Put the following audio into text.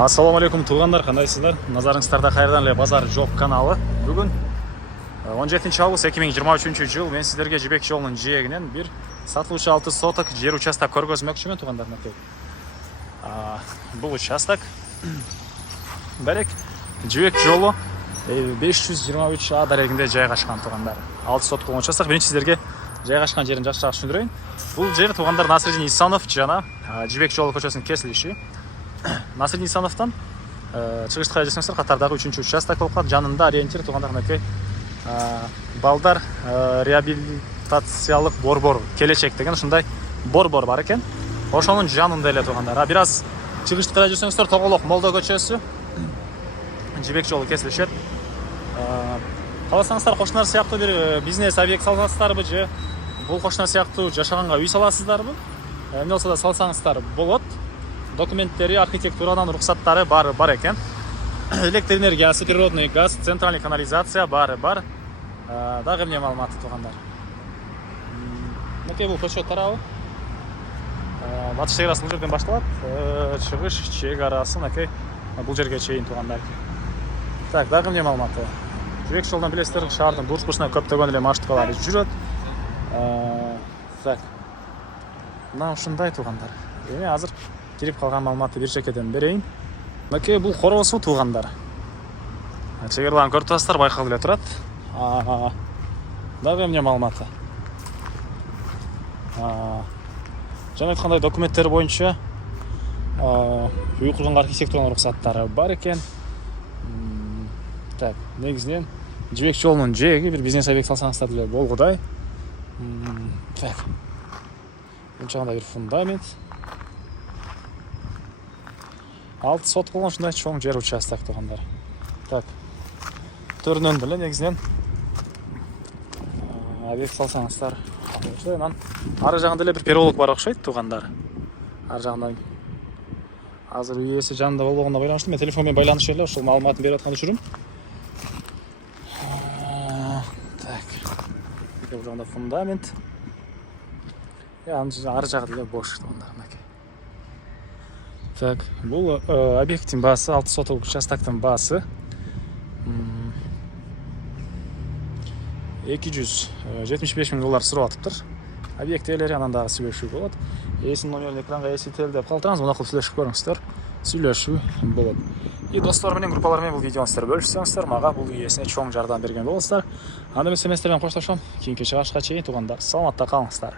Ассаламу алейкум туғандар, қандайсыздар? Назарыңыздарда қайырдан эле Базар Жоқ каналы. Бүгін 17 август 2023 жыл мен сіздерге Жібек жолының жиегінен бір сатылушы 6 соток жер участок көргөзмөкчүмүн туғандар. Бұл участок бәрек Жібек жолы 523 А дарегинде жайгашкан туғандар. 6 соток болгон участок. Мен сіздерге жайгашкан жерин жакшыраак түшүндүрөйүн. Бұл жер туғандар Насырдин Исанов жана Жібек жолы көчөсүнүн кесилиши. Насырдин Исановтан чыгыштыкка жасаңыздар катардагы 3-чү участок болуп калат. Жанында ориентир тугандar мынакей балдар реабилитациялык борбор келечек деген ушундай борбор бар экен. Ошонун жанында эле тугандар. Бир аз чыгыштыкка жүрсөңүздөр Тоголок Молдо көчөсү Жибек жолу кесилишет. Кааласаңыздар кошунар сыяктуу бир бизнес объект саласыздарбы же бул кошунар сыяктуу жашаганга үй саласыздарбы? Эмне болсо да салсаңыздар болот. Документтери, архитектурадан уруксаттары бар экен. Электр энергиясы, природный газ, центральный канализация бар. Дагы эмне маалыматы тугандар. Мынакей бул көчө тарабы. Батыш чек арасы бул жерден башталат. Чыгыш чек арасы мынакей бул жерге чейин тугандар. Так, дагы эмне маалыматы. Жибек жолунан билесиздер, шаардын бурч бурчуна көптөгөн эле маршруткалар жүрөт. Так. Мына ушундай тугандар. Эми азыр кирип калган маалыматты бир чекеден берейин. Мынакей бул коросу тугандар. Чегарларын көрүп турасыздар, байкалып эле турат. Дагы эмне маалыматы? Жана айткандай документтер боюнча үй курганга архитектуранын уруксаттары бар экен. Так, негизинен Жибек жолунун жээги бир бизнес объект салсаңыздар деле болгудай. Так. Бул жагында бир фундамент. 6 соток болгон ушундай чоң жер участок тугандар. Так. Төрүнөн деле негизинен объект салсаңыздар. Анан ары жагында эле бир переулок бар окшойт тугандар. Ары жагында азыр үй ээси жанында болбогонуна байланыштуу мен телефон менен байланышып эле ошол маалыматын берип аткан учурум. Так. Бул жагында фундамент. Ары жагы деле бош тугандар. Так, бул объекттин баасы 6 соток участоктун баасы 275 000 доллар сурап атыптыр. Объект ээлери анан дагы сүйлөшүү болот. Ээсинин номерин экранга эсител деп калтыраңыз, мына кылып сүйлөшүп көрүңүздөр. Сүйлөшүү болот. И достор менен, группалар менен бул видеону сиздер бөлүшсөңүздөр, мага бул ээсине чоң жардам берген болосуздар. Анда мен сиздер менен коштошом. Кийинки чыгышка чейин тугандар, саламатта калыңыздар.